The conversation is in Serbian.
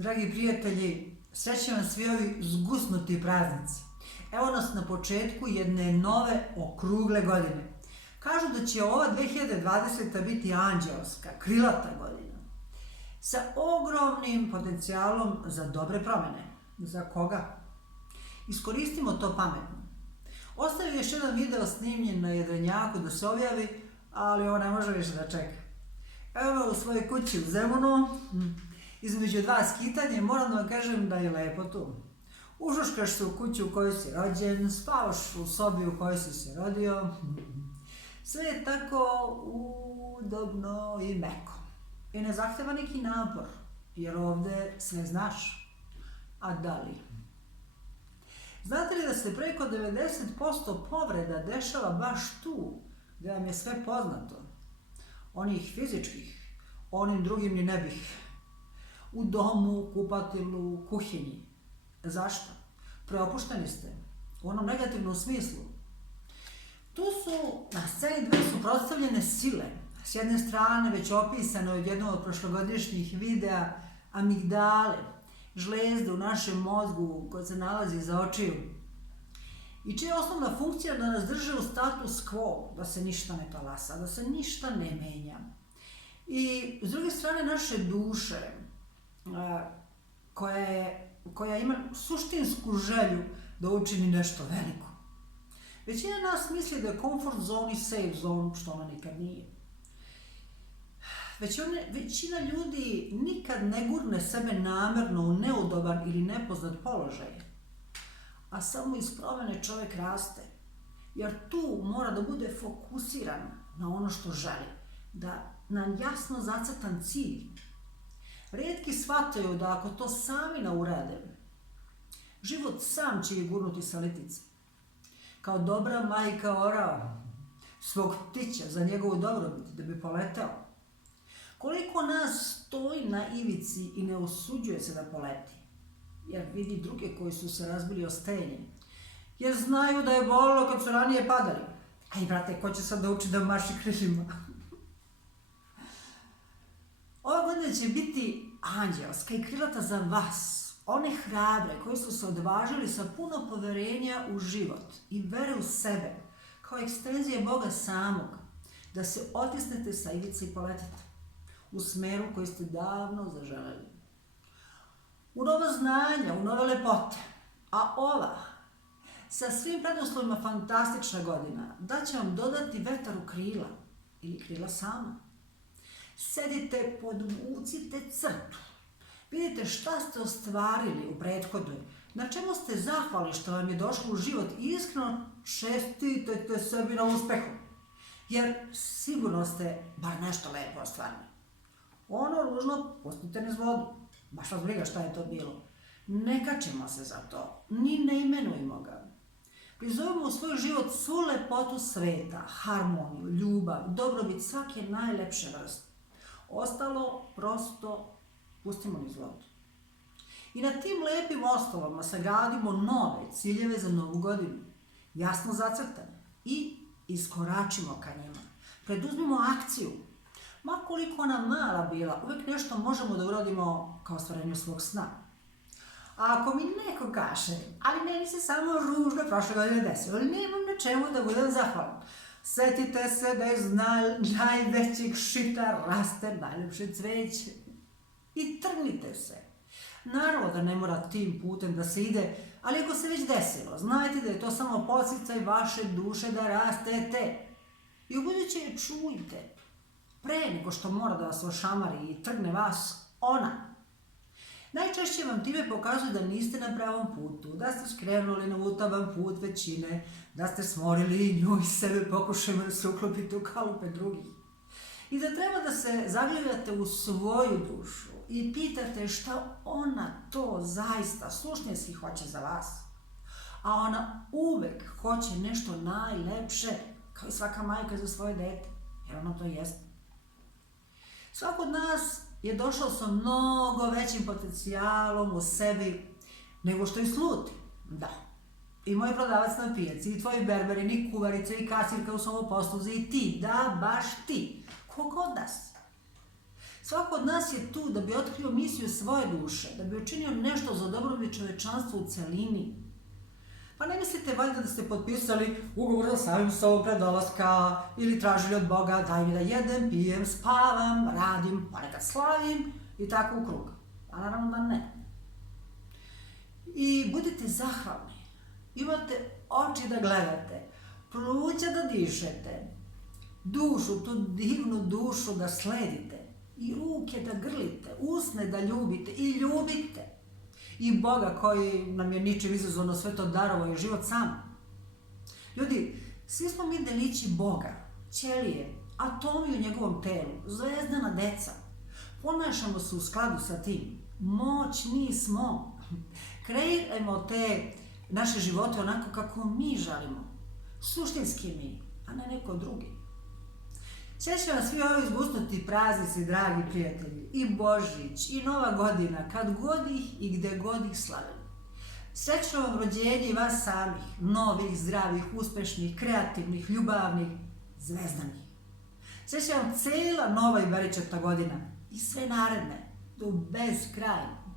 Dragi prijatelji, srećan vam svi ovi zgusnuti praznici. Evo nas na početku jedne nove okrugle godine. Kažu da će ova 2020. biti anđelska, krilata godina. Sa ogromnim potencijalom za dobre promjene. Za koga? Iskoristimo to pametno. Ostavio još jedan video snimljen na Jedrenjaku da se objavi, ali ovo ne može više da čeka. Evo me u svojoj kući u Zemunu, između dva skitanja i moram da vam kažem da je lepo tu. Ušuškaš se u kuću u kojoj si rođen, spavaš u sobi u kojoj si se rodio. Sve je tako udobno i meko. I ne zahteva neki napor, jer ovde sve znaš. A da li? Znate li da se preko 90% povreda dešava baš tu, gde vam je sve poznato? Onih fizičkih, onim drugim ni ne bih. U domu, kupatilu, kuhinji. Zašto? Preopušteni ste. U onom negativnom smislu. Tu su na sceni dve suprotstavljene sile. S jedne strane, već opisano od jednog od prošlogodišnjih videa, amigdale, žlezde u našem mozgu koja se nalazi za očiju. I čija je osnovna funkcija da nas drže u status quo, da se ništa ne talasa, da se ništa ne menja. I s druge strane naše duše, koja ima suštinsku želju da učini nešto veliko. Većina nas misli da je comfort zone i safe zone, što ona nikad nije. Većina ljudi nikad ne gurne sebe namerno u neudoban ili nepoznat položaj, a samo iz promene čovjek raste, jer tu mora da bude fokusiran na ono što želi, na jasno zacrtan cilj. Rijetki shvataju da ako to sami ne urade, život sam će ih gurnuti sa litice. Kao dobra majka orao svog ptića za njegovu dobrobit da bi poletao. Koliko nas stoji na ivici i ne usuđuje se da poleti, jer vidi druge koji su se razbili o stenje, jer znaju da je bolilo kad su ranije padali. Aj, brate, ko će sad da uči da maši krilima? Ova godina će biti anđelska i krilata za vas, one hrabre koji su se odvažili sa puno poverenja u život i vere u sebe, kao ekstenzije Boga samog, da se otisnete sa ivice i poletite u smeru koji ste davno zaželeli. U nova znanja, u nove lepote, a ova, sa svim preduslovima fantastična godina, da će vam dodati vetar u krila ili krila sama. Sedite, podvucite crtu. Vidite šta ste ostvarili u prethodnoj, na čemu ste zahvali što vam je došlo u život i iskreno čestitajte sebi na uspehu, jer sigurno ste bar nešto lepo ostvarili. Ono ružno pustite niz vodu, baš vas briga šta je to bilo. Ne kačimo se za to, ni ne imenujmo ga. Prizovimo u svoj život svu lepotu sveta, harmoniju, ljubav, dobrobit svake najlepše vrste. Ostalo prosto pustimo niz vodu. I na tim lepim osnovama sagradimo nove ciljeve za novu godinu, jasno zacrtane, i iskoračimo ka njima. Preduzmimo akciju. Ma koliko ona mala bila, uvijek nešto možemo da uradimo kao ostvarenju svog sna. A ako mi neko kaže, ali meni se samo ružno prošle godine desilo, ali nemam na čemu da budem zahvalan. Setite se da iz najvećeg šita raste najljepše cveće. I trgnite se. Naravno da ne mora tim putem da se ide, ali ako se već desilo, znajte da je to samo podsticaj vaše duše da rastete. I ubuduće je čujte. Pre nego što mora da vas ošamari i trgne vas ona. Najčešće vam time pokazuje da niste na pravom putu, da ste skrenuli na utaban put većine, da ste smorili nju i sebe pokušajmo da se uklopite u kalupe drugih. I da treba da se zagledate u svoju dušu i pitate šta ona to zaista suštinski hoće za vas. A ona uvek hoće nešto najlepše, kao i svaka majka za svoje dete, jer ona to jeste. Svako od nas je došao sa mnogo većim potencijalom u sebi nego što i sluti. Da. I moj prodavac na pijaci, i tvoji berberi, i kuvarica, i kasirka u samoposluzi, i ti, da, baš ti. Kog od nas? Svako od nas je tu da bi otkrio misiju svoje duše, da bi učinio nešto za dobrobit čovečanstva u celini. Pa ne mislite valjda da ste potpisali ugovor sa samim sobom pred dolaska ili tražili od Boga daj mi da jedem, pijem, spavam, radim, ponekad slavim i tako u krug. A naravno da ne. I budite zahvalni. Imate oči da gledate, pluća da dišete, dušu, tu divnu dušu da sledite i ruke da grlite, usne da ljubite i ljubite. I Boga koji nam je ničim izazovno sve to darovao i život sam. Ljudi, svi smo mi delići Boga, ćelije, atomi u njegovom telu, zvezdana deca. Ponašamo se u skladu sa tim. Moćni smo. Kreirajmo te naše živote onako kako mi želimo. Suštinski mi, a ne neko drugi. Sve će vam svi ovi izgusnuti praznici, dragi prijatelji, i Božić, i Nova godina, kad god ih i gde god ih slavili. Srećno vam rođenje i vas samih, novih, zdravih, uspešnih, kreativnih, ljubavnih, zvezdanih. Srećno vam cela nova i beričata godina i sve naredne, do beskrajno,